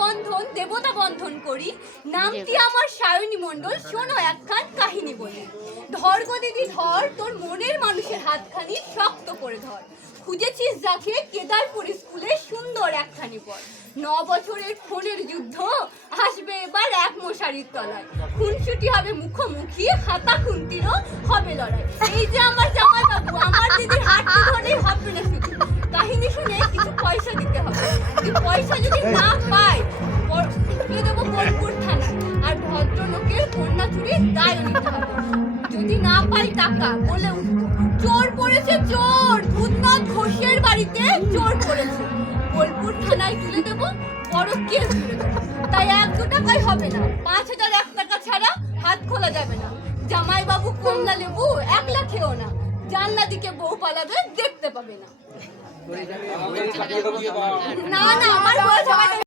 বন্ধন দেবতা বন্ধন করি, নামটি আমার সায়নী মণ্ডল। শোনো একখান কাহিনী বলি। ধর গো দিদি ধর, তোর মনের মানুষের হাতখানি শক্ত করে ধর। খুঁজেছিস যাকে কেদারপুর স্কুলে সুন্দর একখানি পর। 9 বছরের ফোনের যুদ্ধ আসবে এবার এক মশারির তলায়। খুনসুটি হবে মুখোমুখি, হাতা খুন্তিরও হবে লড়াই। এই যে আমার জামাই বাবু, আমার দিদির হাতটি ধরেই হবে না শুধু। কাহিনী শুনে কিছু পয়সা দিতে হবে। পয়সা যদি না পাই দেবো বোলপুর থানায়, আর ভদ্রলোকের কন্যা চুরির দায়ও নিতে হবে। যদি না পাই টাকা বলে উঠবো চোর পড়েছে চোর, ভূতনাথ ঘোষের বাড়িতে চোর পড়েছে। বোলপুর থানায় তুলে দেবো, বড় কেস তুলে দেবো। তাই 1-2 টাকায় হবে না, 5,000 1 টাকা ছাড়া হাত খোলা যাবে না। জামাই বাবু কমলা লেবু 1 লাখ খেও না, জানলা দিকে বউ পালাবে দেখতে পাবে না। না না আমার